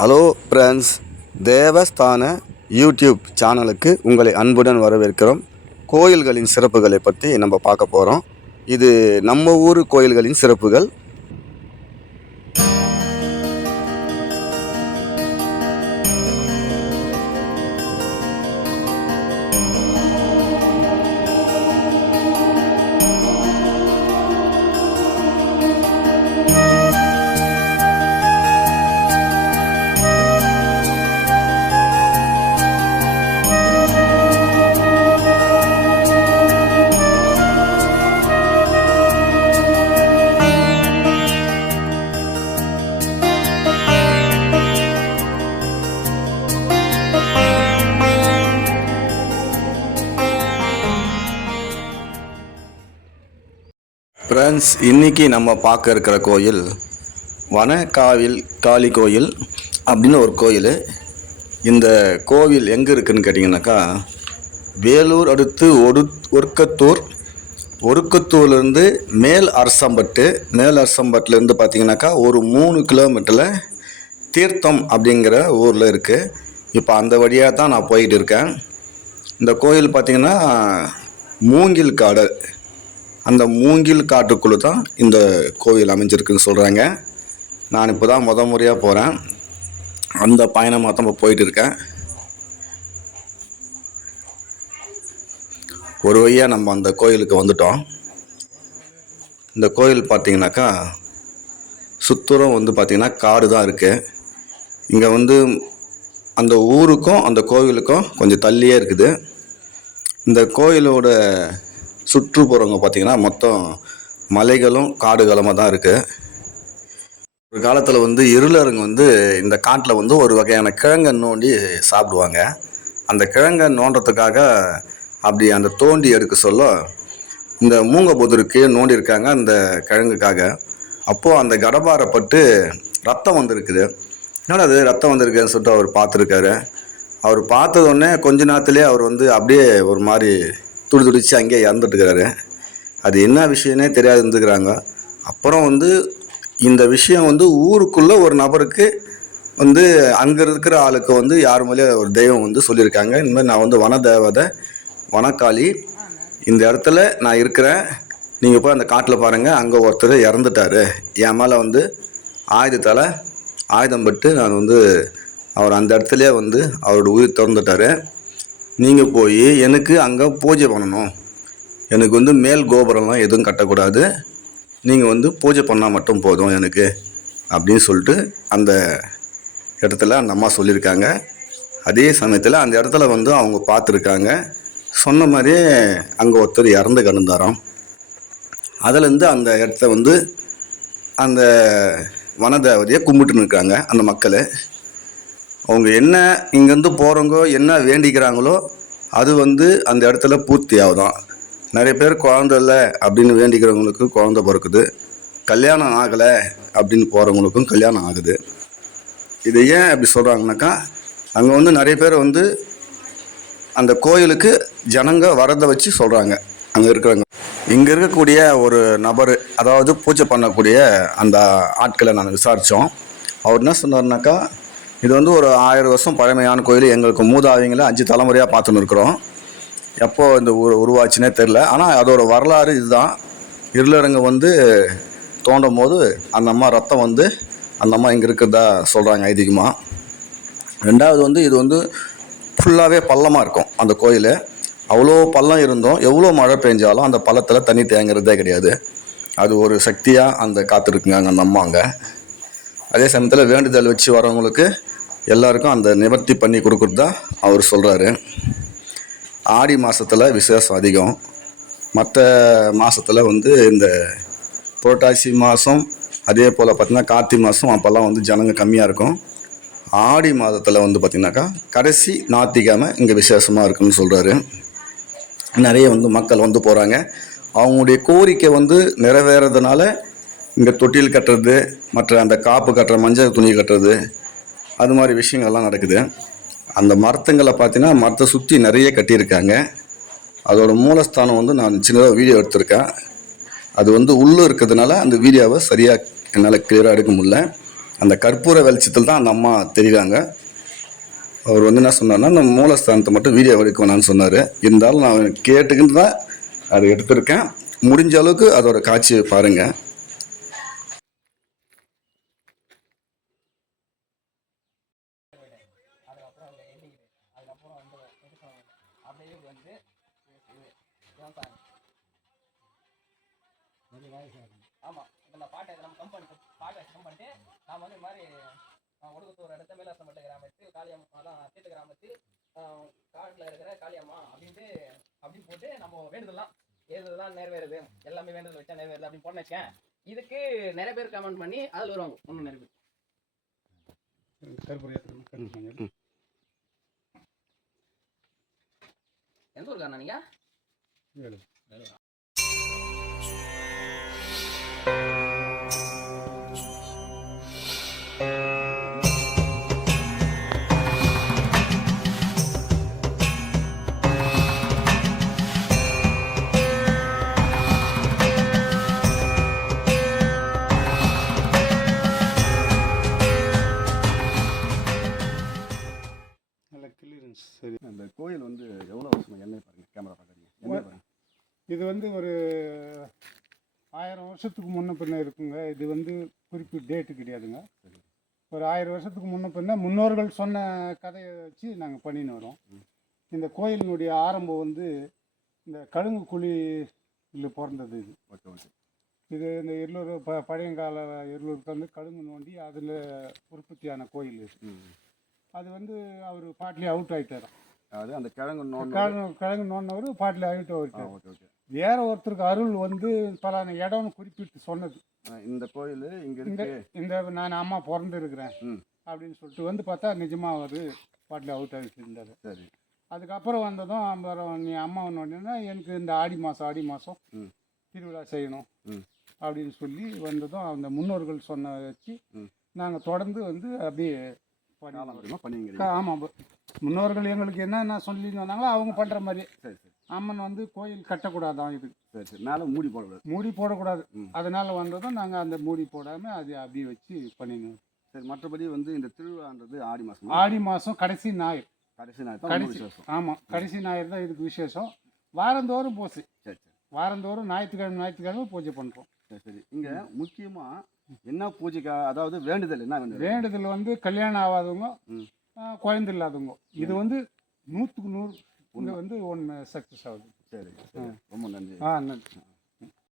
Hello friends தேவஸ்தான YouTube சேனலுக்கு உங்களை அன்புடன் வரவேற்கிறோம். கோயில்களின் சிறப்புகளை பற்றி நம்ம பார்க்க போகிறோம் இது நம்ம ஊர் கோயில்களின் சிறப்புகள். ஃப்ரெண்ட்ஸ் இன்றைக்கி நம்ம பார்க்க இருக்கிற கோயில் வனக்காவில் காளி கோயில் அப்படின்னு ஒரு கோயில். இந்த கோவில் எங்கே இருக்குதுன்னு கேட்டிங்கனாக்கா வேலூர் அடுத்து ஒடு ஒருக்கத்தூர். ஒருக்கத்தூர்லேருந்து மேல் அரசம்பட்டு மேல் அரசம்பட்டிலேருந்து பார்த்திங்கனாக்கா ஒரு மூணு கிலோமீட்டரில் தீர்த்தம் அப்படிங்கிற ஊரில் இருக்குது இப்போ அந்த வழியாக தான் நான் போயிட்டு இருக்கேன். இந்த கோயில் பார்த்தீங்கன்னா மூங்கில் காடு. அந்த மூங்கில் காட்டுக்குள்ளே தான் இந்த கோவில் அமைஞ்சிருக்குன்னு சொல்கிறாங்க நான் இப்போ தான் முத முறையாக போகிறேன் அந்த பயணமாக தான் இப்போ போயிட்டு இருக்கேன் ஒரு வழியாக நம்ம அந்த கோயிலுக்கு வந்துட்டோம். இந்த கோயில் பார்த்தீங்கன்னாக்கா சுத்தூரம் வந்து பார்த்திங்கன்னா காடு தான் இருக்குது இங்கே வந்து அந்த ஊருக்கும் அந்த கோவிலுக்கும் கொஞ்சம் தள்ளியே இருக்குது. இந்த கோயிலோட சுற்றுப்புறங்க பார்த்திங்கன்னா மொத்தம் மலைகளும் காடுகளுமாக தான் இருக்குது ஒரு காலத்தில் வந்து இருளருங்க வந்து இந்த காட்டில் வந்து ஒரு வகையான கிழங்கை நோண்டி சாப்பிடுவாங்க. அந்த கிழங்கை நோண்டுறதுக்காக அப்படி அந்த தோண்டி எடுக்க சொல்ல இந்த மூங்கபுதருக்கு நோண்டியிருக்காங்க அந்த கிழங்குக்காக. அப்போது அந்த கடபாரப்பட்டு ரத்தம் வந்திருக்குது. என்னடா அது ரத்தம் வந்திருக்குன்னு சொல்லிட்டு அவர் பார்த்துருக்காரு. அவர் பார்த்தது கொஞ்ச நேரத்துலேயே அவர் வந்து அப்படியே ஒரு மாதிரி துடி துடிச்சு அங்கேயே இறந்துட்டுருக்காரு அது என்ன விஷயம்னே தெரியாது இருந்துக்கிறாங்க. அப்புறம் வந்து இந்த விஷயம் வந்து ஊருக்குள்ளே ஒரு நபருக்கு வந்து அங்கே இருக்கிற ஆளுக்கு வந்து யார் மேலே ஒரு தெய்வம் வந்து சொல்லியிருக்காங்க. இனிமேல் நான் வந்து வன தேவதை வனக்காளி இந்த இடத்துல நான் இருக்கிறேன். நீங்கள் போய் அந்த காட்டில் பாருங்கள் அங்கே ஒருத்தர் இறந்துட்டாரு. என் மேலே வந்து ஆயுதத்தால் ஆயுதம் பட்டு நான் வந்து அவர் அந்த இடத்துலயே வந்து அவரோட உயிர் திறந்துட்டாரு. நீங்கள் போய் எனக்கு அங்கே பூஜை பண்ணணும். எனக்கு வந்து மேல் கோபுரம்லாம் எதுவும் கட்டக்கூடாது. நீங்கள் வந்து பூஜை பண்ணால் மட்டும் போதும் எனக்கு அப்படின்னு சொல்லிட்டு அந்த இடத்துல அந்த அம்மா சொல்லியிருக்காங்க. அதே சமயத்தில் அந்த இடத்துல வந்து அவங்க பார்த்துருக்காங்க. சொன்ன மாதிரியே அங்கே ஒருத்தர் இறந்து கிடந்தாராம். அதுலேருந்து அந்த இடத்த வந்து அந்த வனதேவதையை கும்பிட்டுன்னு இருக்காங்க அந்த மக்கள். அவங்க என்ன இங்கேருந்து போகிறவங்க என்ன வேண்டிக்கிறாங்களோ அது வந்து அந்த இடத்துல பூர்த்தி ஆகுதான். நிறைய பேர் குழந்த இல்லை அப்படின்னு வேண்டிக்கிறவங்களுக்கு குழந்த பிறக்குது. கல்யாணம் ஆகலை அப்படின்னு போகிறவங்களுக்கும் கல்யாணம் ஆகுது. இது ஏன் அப்படி சொல்கிறாங்கனாக்கா அங்கே வந்து நிறைய பேர் வந்து அந்த கோயிலுக்கு ஜனங்க வரதை வச்சு சொல்கிறாங்க அங்கே இருக்கிறவங்க. இங்கே இருக்கக்கூடிய ஒரு நபர் அதாவது பூஜை பண்ணக்கூடிய அந்த ஆட்களை நாங்கள் விசாரித்தோம் அவர் என்ன சொன்னார்னாக்கா இது வந்து ஒரு ஆயிரம் வருஷம் பழமையான கோயில். எங்களுக்கு மூதாவிங்களை அஞ்சு தலைமுறையாக பார்த்துன்னு இருக்கிறோம். எப்போ இந்த ஊர் உருவாச்சுனே தெரில ஆனால் அதோட வரலாறு இதுதான். இருளரங்க வந்து தோண்டும் போது அந்த அம்மா ரத்தம் வந்து அந்த அம்மா இங்கே இருக்கிறதா சொல்கிறாங்க ஐதீகமாக ரெண்டாவது வந்து இது வந்து ஃபுல்லாகவே பள்ளமாக இருக்கும் அந்த கோயில். அவ்வளோ பள்ளம் இருந்தோம் எவ்வளோ மழை பெஞ்சாலும் அந்த பள்ளத்தில் தண்ணி தேங்குறதே கிடையாது. அது ஒரு சக்தியாக அந்த காத்திருக்குங்க அங்கே அந்த அம்மா அங்கே. அதே சமயத்தில் வேண்டுதல் வச்சு வரவங்களுக்கு எல்லாருக்கும் அந்த நிவர்த்தி பண்ணி கொடுக்குறது தான் அவர் சொல்கிறாரு ஆடி மாதத்தில் விசேஷம் அதிகம். மற்ற மாதத்தில் வந்து இந்த புரட்டாசி மாதம் அதே போல் பார்த்திங்கன்னா கார்த்திகை மாதம் அப்போல்லாம் வந்து ஜனங்க கம்மியாக இருக்கும். ஆடி மாதத்தில் வந்து பார்த்திங்கனாக்கா கடைசி ஞாயிற்றுக்கிழமை இங்கே விசேஷமாக இருக்குன்னு சொல்கிறாரு நிறைய வந்து மக்கள் வந்து போகிறாங்க அவங்களுடைய கோரிக்கை வந்து நிறைவேறதுனால இங்கே தொட்டில் கட்டுறது மற்ற அந்த காப்பு கட்டுற மஞ்சள் துணி கட்டுறது அது மாதிரி விஷயங்கள்லாம் நடக்குது. அந்த மரத்துங்களை பார்த்தீங்கன்னா மரத்தை சுற்றி நிறைய கட்டியிருக்காங்க. அதோட மூலஸ்தானம் வந்து நான் சின்னதாக வீடியோ எடுத்திருக்கேன். அது வந்து உள்ளே இருக்கிறதுனால அந்த வீடியோவை சரியாக என்னால் கிளியராக எடுக்க முடியல. அந்த கற்பூர வெளிச்சத்தில் தான் அந்த அம்மா தெரிகிறாங்க அவர் வந்து என்ன சொன்னார்னா அந்த மூலஸ்தானத்தை மட்டும் வீடியோ எடுக்க சொன்னார். இருந்தாலும் நான் கேட்டுக்கிட்டு தான் அதை எடுத்திருக்கேன். முடிஞ்ச அளவுக்கு அதோட காட்சியை பாருங்கள் அதுக்கப்புறம் அந்த எண்டிங் அதுக்கப்புறம் வந்து எடுக்கணும் அப்படியே வந்து இதுதான் சாங் ஆமாம் இந்த பாட்டை நம்ம கம் பண்ணிட்டு பாட்டை கம் பண்ணிட்டு நாம் வந்து இந்த மாதிரி ஒடுக்கத்தூர் அடுத்த மேலாசம்பட்ட கிராமத்தில் காளியம்மா தான் தீர்த்த கிராமத்தில் காட்டில் இருக்கிற காளியம்மா அப்படின்ட்டு அப்படி போட்டு நம்ம வேண்டுதலாம் ஏதுதெல்லாம் நிறைவேறுது. எல்லாமே வேண்டுதல் வச்சா நிறைவேறுது அப்படின்னு போட்டு வச்சேன். இதுக்கு நிறைய பேர் கமெண்ட் பண்ணி அதில் வருவாங்க. இன்னும் நிறைய பேர். ಎಂತೂರ್ಗ ನನಗೆ? ಹೇಳು. அந்த கோயில் வந்து எவ்வளோ வருஷமா எண்ணெய் பாருங்கள் கேமரா பார்க்குறீங்க எண்ணெய் இது வந்து ஒரு ஆயிரம் வருஷத்துக்கு முன்ன பின்ன இருக்குங்க. இது வந்து குறிப்பிட்ட டேட்டு கிடையாதுங்க. ஒரு ஆயிரம் வருஷத்துக்கு முன்ன பின்ன முன்னோர்கள் சொன்ன கதையை வச்சு நாங்கள் பண்ணின்னு வரோம். இந்த கோயிலினுடைய ஆரம்பம் வந்து இந்த கழுங்கு குழியில் பிறந்தது இது. Okay okay. இது இந்த இருளூர் ப பழையங்கால இருளூருக்கு வந்து கழுங்கு நோண்டி அதில் உற்பத்தியான கோயில் அது வந்து அவர் பாட்டிலே அவுட் ஆகிட்டாராம் அதாவது அந்த கிழங்கு கிழங்கு கிழங்கு நோண்டினவர் பாட்டிலே ஆ ஆகிட்டார் ஓகே ஓகே. வேற ஒருத்தருக்கு அருள் வந்து பலான இடம்னு குறிப்பிட்டு சொன்னது. இந்த கோயில் இங்கே இந்த இந்த நான் அம்மா பிறந்திருக்கிறேன் அப்படின்னு சொல்லிட்டு வந்து பார்த்தா நிஜமா அவர் பாட்டில் அவுட் ஆகிட்டு இருந்தார் சரி. அதுக்கப்புறம் வந்ததும் அப்புறம் நீ அம்மா ஒன்று எனக்கு இந்த ஆடி மாதம் ஆடி மாதம் திருவிழா செய்யணும் அப்படின்னு சொல்லி வந்ததும் அந்த முன்னோர்கள் சொன்ன வச்சு. நாங்கள் தொடர்ந்து வந்து அப்படியே ஆமாம் முன்னோர்கள் எங்களுக்கு என்னென்ன சொல்லி வந்தாங்களோ அவங்க பண்ணுற மாதிரி. சரி சரி. அம்மன் வந்து கோயில் கட்டக்கூடாதான் இது. சரி சரி. மேலே மூடி போடக்கூடாது. மூடி போடக்கூடாது. அதனால வந்ததும் நாங்கள் அந்த மூடி போடாமல் அது அப்படியே வச்சு பண்ணினோம். சரி மற்றபடி வந்து இந்த திருவிழான்றது ஆடி மாதம் ஆடி மாதம் கடைசி ஞாயிறு. கடைசி ரொம்ப கடைசி விசேஷம். ஆமாம் கடைசி ஞாயிறு தான் இதுக்கு விசேஷம். வாரந்தோறும் பூசை. சரி சரி. வாரந்தோறும் ஞாயிற்றுக்கிழமை ஞாயிற்றுக்கிழமை பூஜை பண்ணுறோம் சரி சரி. இங்கே முக்கியமாக என்ன பூஜைக்கா அதாவது வேண்டுதல் என்ன வேண்டுதல்? வேண்டுதல் வந்து கல்யாணம் ஆகாதவங்க குழந்தை இல்லாதவங்க இது வந்து நூற்றுக்கு நூறு வந்து ஒன்று சக்ஸஸ் ஆகுது. சரி ரொம்ப நன்றி. ஆ நன்றி.